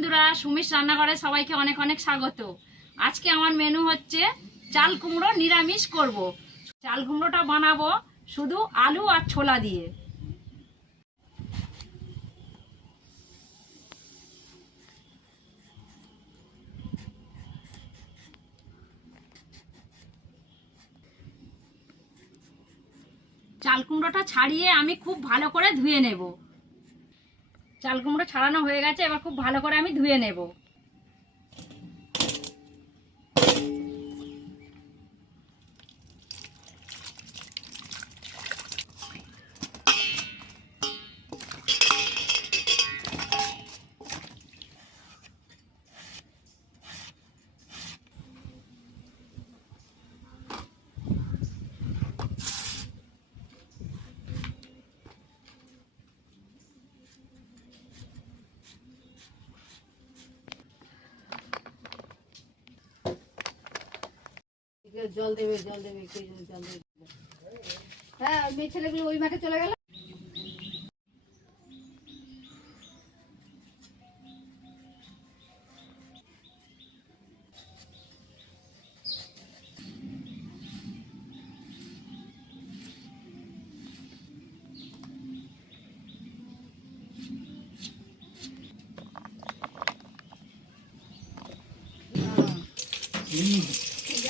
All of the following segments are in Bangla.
বন্ধুরা সুমিশ রান্নাঘরে সবাইকে অনেক অনেক স্বাগত। আজকে আমার মেনু হচ্ছে চাল কুমড়ো নিরামিষ করব। চাল কুমড়োটা বানাবো শুধু আলু আর ছোলা দিয়ে। চাল কুমড়োটা ছাড়িয়ে আমি খুব ভালো করে ধুয়ে নেব। চাল কুমড়ো ছাড়ানো হয়ে গেছে এবার খুব ভালো করে আমি ধুয়ে নেব। জল দেবে জল দেবে, কে যেন জল দেবে? হ্যাঁ মেয়ে ছেলেগুলো ওই মাঠে চলে গেল। যা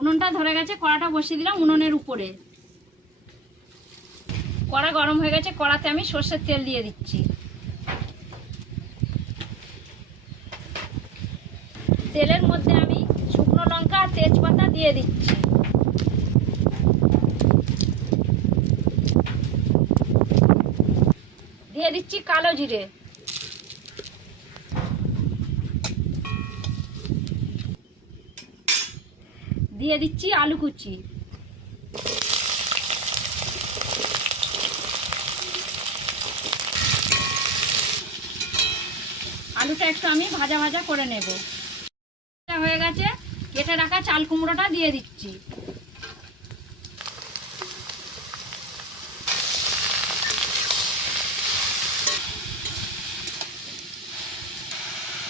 উনুনটা ধরে গেছে, কড়াটা বসিয়ে দিলাম উনুনের উপরে। কড়া গরম হয়ে গেছে, কড়াতে আমি সর্ষের তেল দিয়ে দিচ্ছি। তেলের মধ্যে আমি শুকনো লঙ্কা আর তেজপাতা দিয়ে দিচ্ছি। দিয়ে দিচ্ছি কালো জিরে। দিয়ে দিচ্ছি আলু কুচি। আলুটা একটু আমি ভাজা ভাজা করে নেব। হয়ে গেছে, কেটে রাখা চাল কুমড়োটা দিয়ে দিচ্ছি।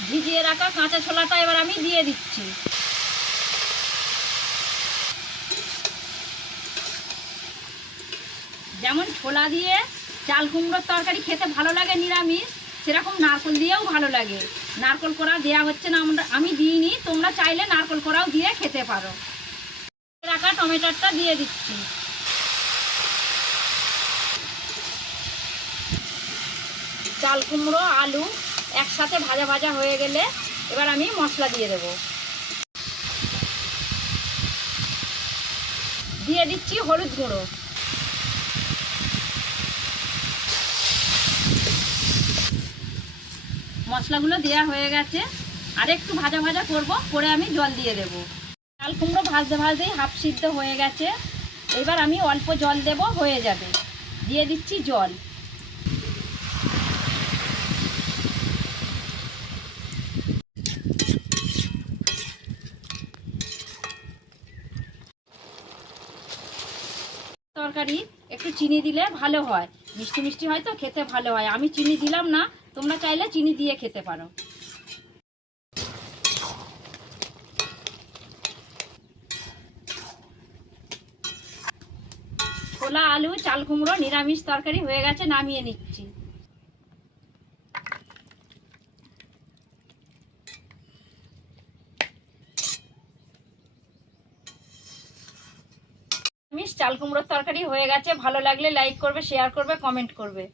ভিজিয়ে রাখা কাঁচা ছোলাটা এবার আমি দিয়ে দিচ্ছি। যেমন ছোলা দিয়ে চাল কুমড়োর তরকারি খেতে ভালো লাগে, নিরামিষ, সেরকম নারকল দিয়েও ভালো লাগে। নারকল কোড়া দেওয়া হচ্ছে না, আমরা আমি দিইনি, তোমরা চাইলে নারকল কোড়াও দিয়ে খেতে পারো। রাখা টমেটোটা দিয়ে দিচ্ছি। চাল কুমড়ো, আলু একসাথে ভাজা ভাজা হয়ে গেলে এবার আমি মশলা দিয়ে দেব। দিয়ে দিচ্ছি হলুদ গুঁড়ো। মশলাগুলো দেওয়া হয়ে গেছে। আর একটু ভাজা ভাজা করব, করে আমি জল দিয়ে দেব। চাল কুমড়ো ভাজতে ভাজতেই হাফ সিদ্ধ হয়ে গেছে। এবার আমি অল্প জল দেব, হয়ে যাবে। দিয়ে দিচ্ছি জল। তরকারি একটু চিনি দিলে ভালো হয়। মিষ্টি মিষ্টি হয় তো, খেতে ভালো হয়। আমি চিনি দিলাম না তোমরা চাইলে চিনি দিয়ে খেতে পারো। ছোলা, আলু, চাল কুমড়ো, নিরামিষ তরকারি হয়ে গেছে, নামিয়ে নিচ্ছি। চাল কুমড়োর তরকারি হয়ে গেছে, ভালো লাগলে লাইক করবে শেয়ার করবে কমেন্ট করবে।